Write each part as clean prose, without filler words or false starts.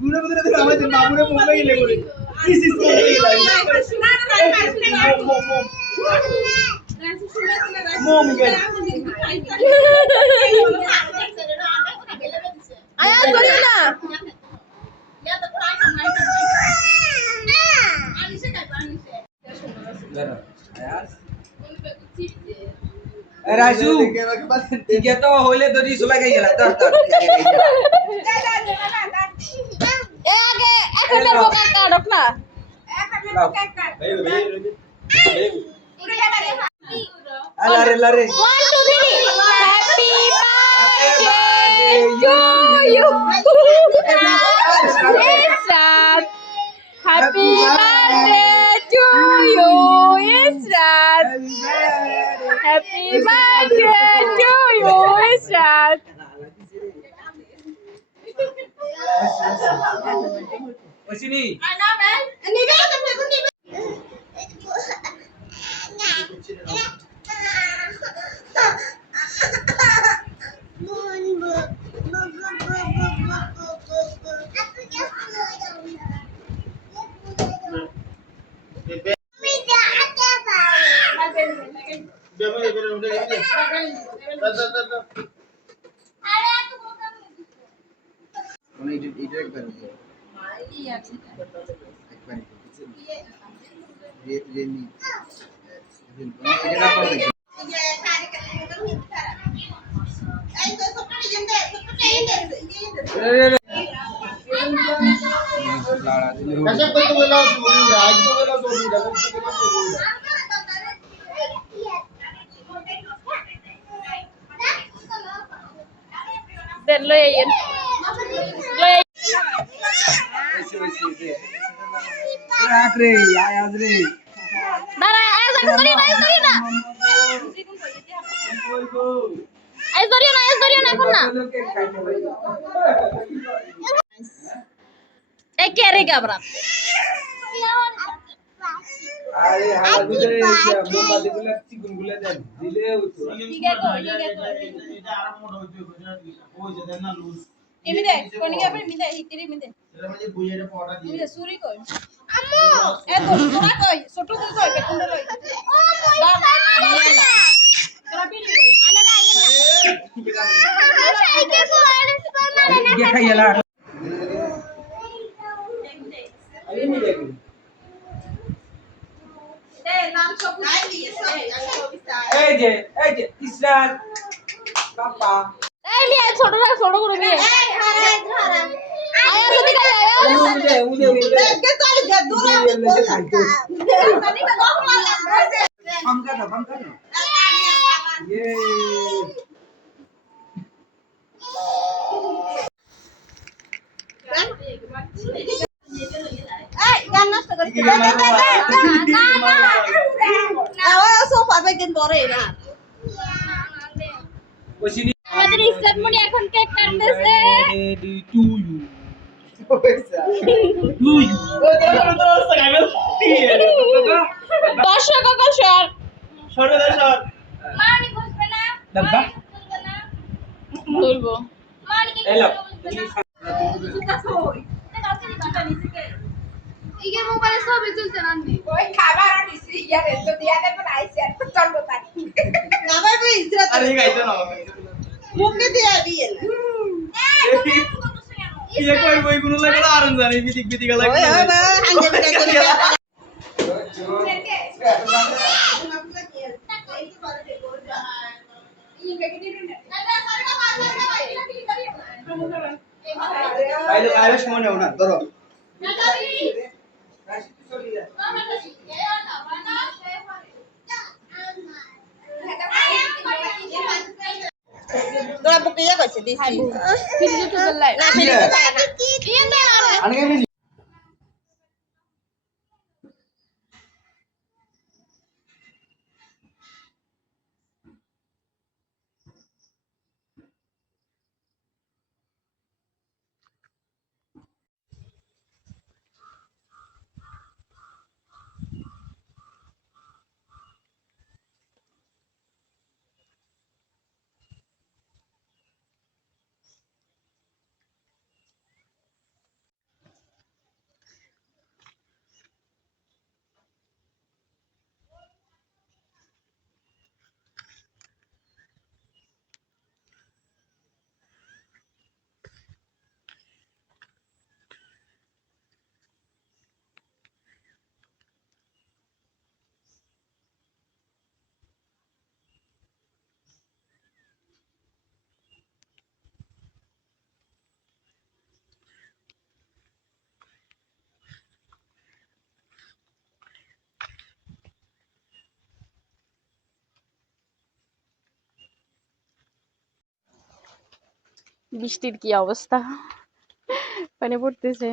গুলো গুলো দেখো আমাদের মামুরে মুম্বাই গেলে করে ইস ইস মম গেল আয়া ধরিও না राजू ठीक है तो होले तो जी सुबह गई तर तर এ আগে এখন বের বোকা কাটক না लारे लारे 1 2 3 happy birthday to you Israt happy birthday to you Israt happy birthday to you Israt वसिनी দেন লই আইয়েন লই राख रे आज रे না না আজ ধরিও না আজ ধরিও না এখন না এ কে রে গাবরা अरे हां ভিতরে মোমবাতি গুলো চিকন গুলো দেন দিলে ঠিক আছে এটা আর মোটা হইতে ওই যে দেন না লুজ এমিদে কোনি গাবে মিদে হিতিরে মিদে এর মধ্যে বুইয়ের পড়া দিয়ে মিদে সুরি কই আম্মু এ তো তোরা কই ছোট কোন কই বেকুন্ড লই ও মই তোরা বিড়ি কই আনা না আইনা সাইকে ফোন ये खाइला अरे नहीं देखो এ নাম সব এই যে ইসরাত পাপা এই লিয়ে ছোট করে বিয়ে এই হারাই আয়া যদি কা আয়া मुझे কে চলে যা দূরে জানি কা কখন লাগছে पंखा था ये এই গান নষ্ট করি না ও সোফা বেগেন ধরে না वसिनी আমাদের ইসলাম মনি এখন কেক কাটতেছে ready to you to you দর্শক আকর্ষণ সর্বদর্শক মানি বসবে না डब्बा বলবো মানি কে এলো ইগে মোবাইলে ছবি তুলতে নানি ওই খাবার আনিছি ইয়ারে তো দিয়া দেব না আইছে আর চলবো তারি আমার কই ইসরাত আরে গাইতে না মুখে দিয়া দিয়ে ये कोई कोई गुनु लगा आरन जाने बिदिक लगा ওই বাবা হাঙ্গে বিটা আইলে সময় নেও না ধরো তোরা বুকে ইয়া কইছে দিছি ফিল্ড টু লাই না ফিল্ড না আনগে বৃষ্টির কি অবস্থা, পানি পড়তেছে।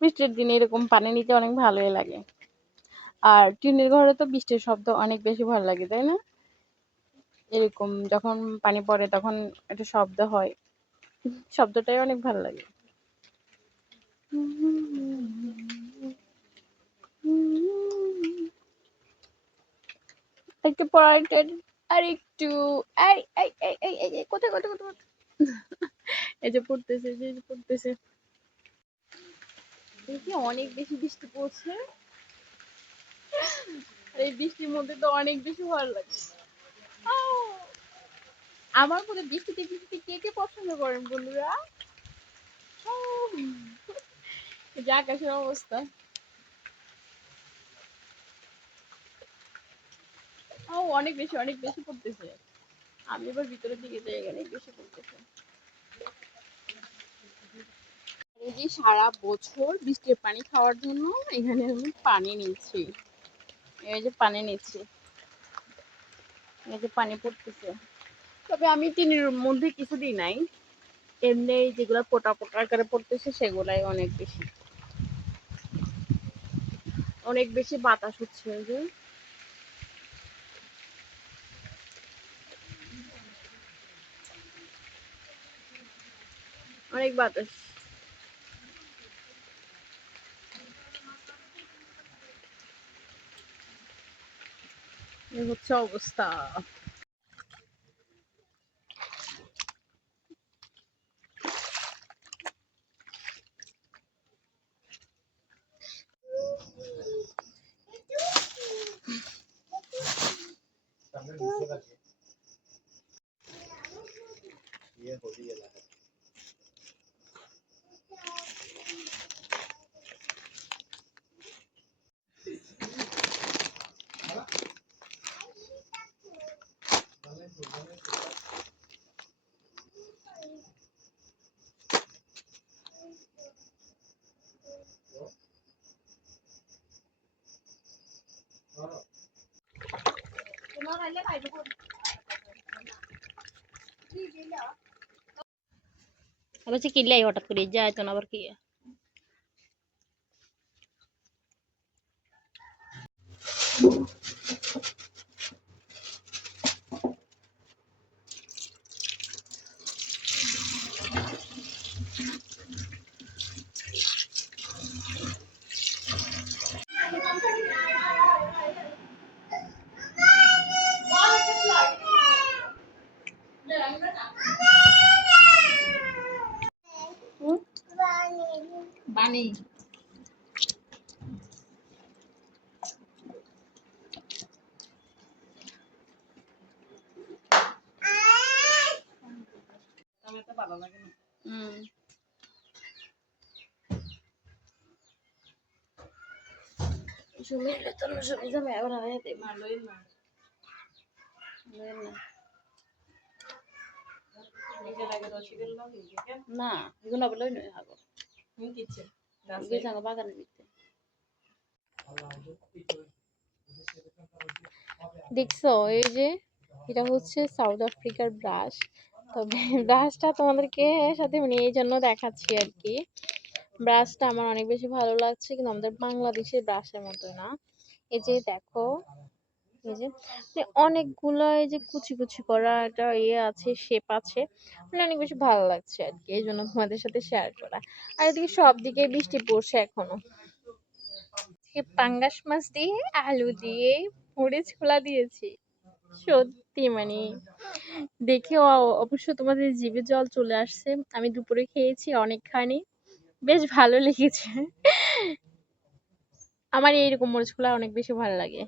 বৃষ্টির দিনে এরকম পানি নিতে অনেক ভালোই লাগে। আর টিনের ঘরে তো বৃষ্টির শব্দ অনেক বেশি ভালো লাগে, তাই না? এরকম যখন পানি পড়ে তখন একটা শব্দ হয়, শব্দটাই অনেক ভালো লাগে। একটু পড়াইটের আর একটু এই এই এই এই এই এই, কোথায় কোথায় কোথায় কোথায়? এই যে পড়তেছে, এই যে পড়তেছে। দেখি অনেক বেশি বৃষ্টি পড়ছে, আর এই বৃষ্টির মধ্যে তো অনেক বেশি ভালো লাগে। আউ! আমার মনে বৃষ্টিতে বৃষ্টিতে কে কে পছন্দ করেন বন্ধুরা? আউ! এই যে আকাশের অবস্থা, অনেক বেশি পড়তেছে। আমি এবার ভিতরের দিকে যাই, অনেক বেশি পড়তেছে। এই যে সারা বছর বৃষ্টির পানি খাওয়ার জন্য এখানে আমি পানি নিচ্ছি, এই যে পানি নিচ্ছি, এই যে পানি পড়তেছে। তবে আমি টিনের মধ্যে কিছু দিই নাই, এমনি যেগুলো পোটা পোটা আকারে পড়তেছে সেগুলাই অনেক বেশি বাতাস হচ্ছে। এই যে অনেক বাতাস, এই হচ্ছে অবস্থা। আবার সে কিনলে হঠাৎ করে যায় তো না, আবার কি বানি। ভালো লাগে না। Sumile to no sumile me ahora de malo es más. না এগুলো বলেই নয় আগো তুমি কিচ্ছে গাছে জানো বাগানে দিতে দেখছো। এই যে এটা হচ্ছে সাউথ আফ্রিকার ব্রাশ, তবে ব্রাশটা তোমাদেরকে সাথে মানে এই জন্য দেখাচ্ছি আর কি। ব্রাশটা আমার অনেক বেশি ভালো লাগছে, কিন্তু আমাদের বাংলাদেশের ব্রাশের মতো না। এই যে দেখো, এই যে মানে অনেকগুলো এই যে কুচি কুচি করা একটা ইয়ে আছে, শেপ আছে, মানে অনেক বেশি ভালো লাগছে আর কি, এই জন্য তোমাদের সাথে শেয়ার করা। আর এদিকে সব দিকে বৃষ্টি পড়ছে এখনো। পাঙ্গাস মাছ দিয়ে আলু দিয়ে মরিচ খোলা দিয়েছি, সত্যি মানে দেখে অবশ্য তোমাদের জিভে জল চলে আসছে। আমি দুপুরে খেয়েছি অনেকখানি, বেশ ভালো লেগেছে। আমার এইরকম মরিচ খোলা অনেক বেশি ভালো লাগে।